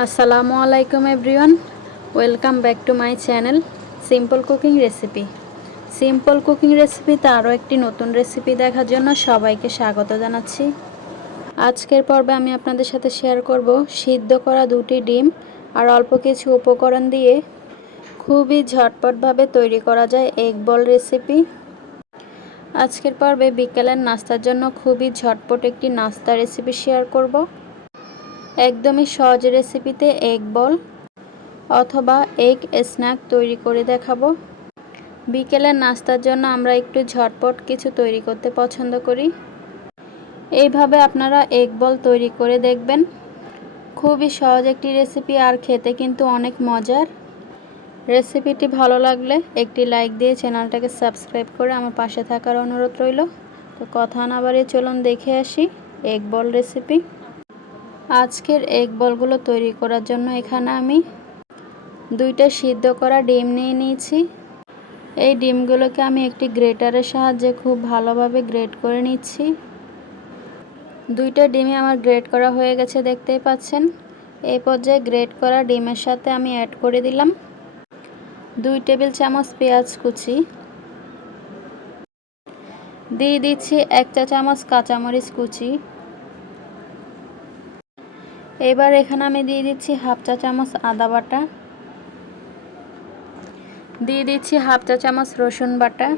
আসসালামু আলাইকুম everyone, welcome back to my channel simple cooking recipe. Simple cooking রেসিপিতে আরও একটি নতুন রেসিপি দেখার জন্য সবাইকে স্বাগত জানাচ্ছি। আজকের পর্বে আমি আপনাদের সাথে শেয়ার করব সিদ্ধ করা 2টি ডিম আর অল্প কিছু উপকরণ দিয়ে খুবই ঝটপটভাবে তৈরি করা যায় এগ বল রেসিপি। আজকের পর্বে বিকেলের নাস্তার জন্য খুবই ঝটপট একটি নাস্তা রেসিপি শেয়ার করব। একদমই সহজ রেসিপিতে এগ বল অথবা এগ স্ন্যাক তৈরি করে দেখাবো। বিকেলের নাস্তার জন্য আমরা একটু ঝটপট কিছু তৈরি করতে পছন্দ করি। এইভাবে আপনারা এগ বল তৈরি করে দেখবেন। খুবই সহজ একটি রেসিপি আর খেতে কিন্তু অনেক মজার। রেসিপিটি ভালো লাগলে একটি লাইক দিয়ে চ্যানেলটাকে সাবস্ক্রাইব করে আমার পাশে থাকার অনুরোধ রইল। তো কথা না বাড়িয়ে চলুন দেখে আসি এগ বল রেসিপি। আজকের এগ বলগুলো তৈরি করার জন্য এখানে আমি 2টা সিদ্ধ করা ডিম নিয়ে নিয়েছি। এই ডিমগুলোকে আমি একটি গ্রেটারের সাহায্যে খুব ভালোভাবে গ্রেট করে নিচ্ছি। 2টা ডিমই আমার গ্রেট করা হয়ে গেছে, দেখতেই পাচ্ছেন। এই পর্যায়ে গ্রেট করা ডিমের সাথে আমি অ্যাড করে দিলাম 2 টেবিল চামচ পেঁয়াজ কুচি, দিয়ে দিচ্ছি 1 চা চামচ কাঁচামরিচ কুচি। এবার এখানে আমি দিয়ে দিচ্ছি 1/2 চা চামচ আদা বাটা, দিয়ে দিচ্ছি 1/2 চা চামচ রসুন বাটা।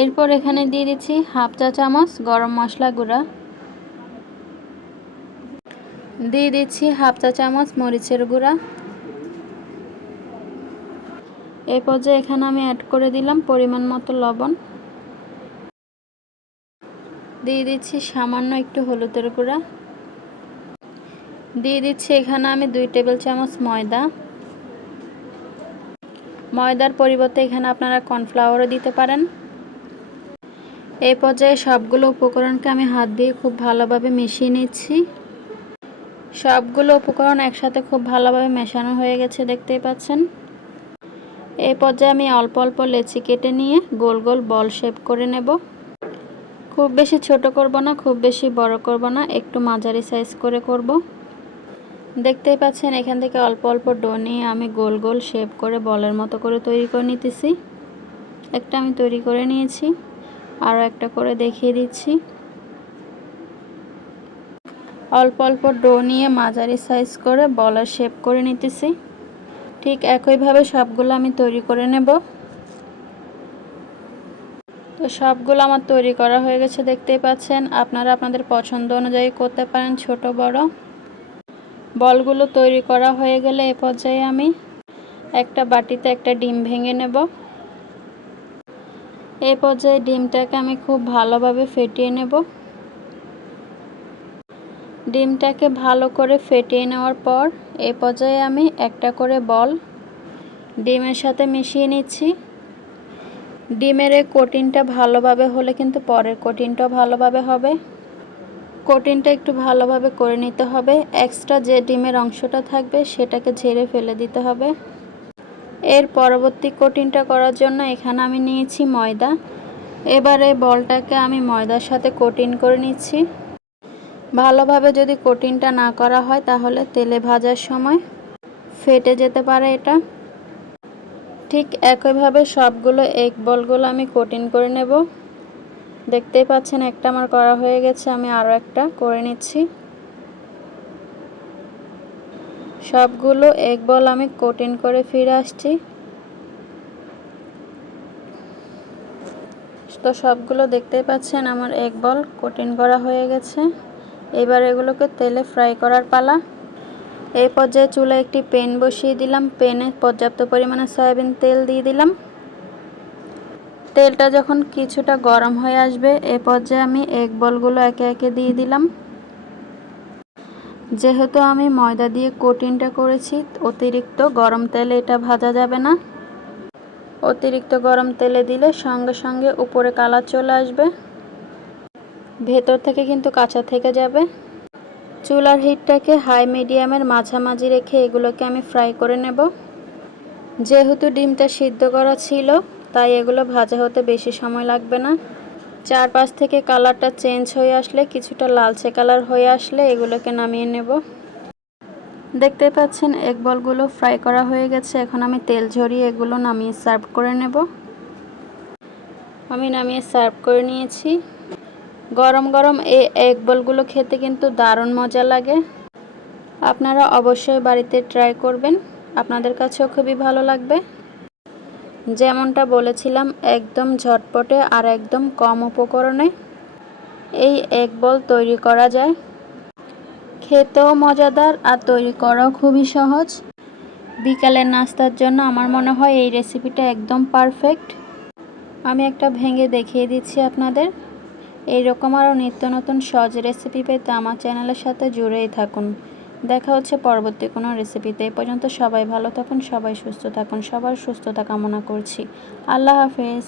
এরপর এখানে দিয়ে দিচ্ছি 1/2 চা চামচ গরম মশলা গুঁড়া, দিয়ে দিচ্ছি 1/2 চা চামচ মরিচের গুঁড়া। এই পর্যায়ে এখানে আমি অ্যাড করে দিলাম পরিমাণ মতো লবণ, দিয়ে দিচ্ছি সামান্য একটু হলুদের গুঁড়া, দিয়ে দিচ্ছি এখানে আমি 2 টেবিল চামচ ময়দা। ময়দার পরিবর্তে এখানে আপনারা কর্নফ্লাওয়ারও দিতে পারেন। এই পর্যায়ে সবগুলো উপকরণকে আমি হাত দিয়ে খুব ভালোভাবে মিশিয়ে নিচ্ছি। সবগুলো উপকরণ একসাথে খুব ভালোভাবে মেশানো হয়ে গেছে, দেখতেই পাচ্ছেন। এই পর্যায়ে আমি অল্প অল্প লেচি কেটে নিয়ে গোল গোল বল শেপ করে নেব। খুব বেশি ছোট করব না, খুব বেশি বড় করব না, একটু মাঝারি সাইজ করে করব। দেখতেই পাচ্ছেন এখান থেকে অল্প অল্প ডো নিয়ে আমি গোল গোল শেপ করে বলের মতো করে তৈরি করে নিতেছি। একটা আমি তৈরি করে নিয়েছি, আরও একটা করে দেখিয়ে দিচ্ছি। অল্প অল্প ডো নিয়ে মাঝারি সাইজ করে বলের শেপ করে নিতেছি। ঠিক একইভাবে সবগুলো আমি তৈরি করে নেব। তো সবগুলো আমার তৈরি করা হয়ে গেছে, দেখতেই পাচ্ছেন। আপনারা আপনাদের পছন্দ অনুযায়ী করতে পারেন, ছোট বড়। বলগুলো তৈরি করা হয়ে গেলে এ পর্যায়ে আমি একটা বাটিতে একটা ডিম ভেঙে নেব। এই পর্যায়ে ডিমটাকে আমি খুব ভালোভাবে ফেটিয়ে নেব। ডিমটাকে ভালো করে ফেটিয়ে নেওয়ার পর এই পর্যায়ে আমি একটা করে বল ডিমের সাথে মিশিয়ে নিচ্ছি। ডিমের এই কোটিংটা ভালোভাবে হলে কিন্তু পরের কোটিংটাও ভালোভাবে হবে। কোটিংটা একটু ভালোভাবে করে নিতে হবে। এক্সট্রা যে ডিমের অংশটা থাকবে সেটাকে ঝেড়ে ফেলে দিতে হবে। এর পরবর্তী কোটিংটা করার জন্য এখানে আমি নিয়েছি ময়দা। এবারে বলটাকে আমি ময়দার সাথে কোটিং করে নিচ্ছি। ভালোভাবে যদি কোটিংটা না করা হয় তাহলে তেলে ভাজার সময় ফেটে যেতে পারে এটা। ঠিক একইভাবে সবগুলো এগ বলগুলো আমি কোটিং করে নেব। দেখতেই পাচ্ছেন একটা আমার করা হয়ে গেছে, আমি আরও একটা করে নিচ্ছি। সবগুলো এগ বল আমি কোটিং করে ফিরে আসছি। তো সবগুলো দেখতেই পাচ্ছেন আমার এগ বল কোটিং করা হয়ে গেছে। এবার এগুলোকে তেলে ফ্রাই করার পালা। এই পর্যায়ে চুলায় একটি প্যান বসিয়ে দিলাম। প্যানে পর্যাপ্ত পরিমাণে সয়াবিন তেল দিয়ে দিলাম। তেলটা যখন কিছুটা গরম হয়ে আসবে এ পর্যায়ে আমি এগ বলগুলো একে একে দিয়ে দিলাম। যেহেতু আমি ময়দা দিয়ে কোটিংটা করেছি, অতিরিক্ত গরম তেলে এটা ভাজা যাবে না। অতিরিক্ত গরম তেলে দিলে সঙ্গে সঙ্গে উপরে কালার চলে আসবে, ভেতর থেকে কিন্তু কাঁচা থেকে যাবে। চুলার হিটটাকে হাই মিডিয়ামের মাঝামাঝি রেখে এগুলোকে আমি ফ্রাই করে নেব। যেহেতু ডিমটা সিদ্ধ করা ছিল তাই এগুলো ভাজা হতে বেশি সময় লাগবে না। চারপাশ থেকে কালারটা চেঞ্জ হয়ে আসলে, কিছুটা লালচে কালার হয়ে আসলে এগুলোকে নামিয়ে নেব। দেখতে পাচ্ছেন এগ বলগুলো ফ্রাই করা হয়ে গেছে। এখন আমি তেল ঝরিয়ে এগুলো নামিয়ে সার্ভ করে নেব। আমি নামিয়ে সার্ভ করে নিয়েছি। গরম গরম এই এগ বলগুলো খেতে কিন্তু দারুণ মজা লাগে। আপনারা অবশ্যই বাড়িতে ট্রাই করবেন, আপনাদের কাছেও খুবই ভালো লাগবে। যেমনটা বলেছিলাম, একদম ঝটপটে আর একদম কম উপকরণে এই এগ বল তৈরি করা যায়। খেতেও মজাদার আর তৈরি করাও খুবই সহজ। বিকালের নাস্তার জন্য আমার মনে হয় এই রেসিপিটা একদম পারফেক্ট। আমি একটা ভেঙে দেখিয়ে দিচ্ছি আপনাদের। এইরকম আরও নিত্য নতুন সহজ রেসিপি পেতে আমার চ্যানেলের সাথে জুড়েই থাকুন। দেখা হচ্ছে পরবর্তী কোনো রেসিপিতে। এ পর্যন্ত সবাই ভালো থাকুন, সবাই সুস্থ থাকুন, সবার সুস্থতা কামনা করছি। আল্লাহ হাফেজ।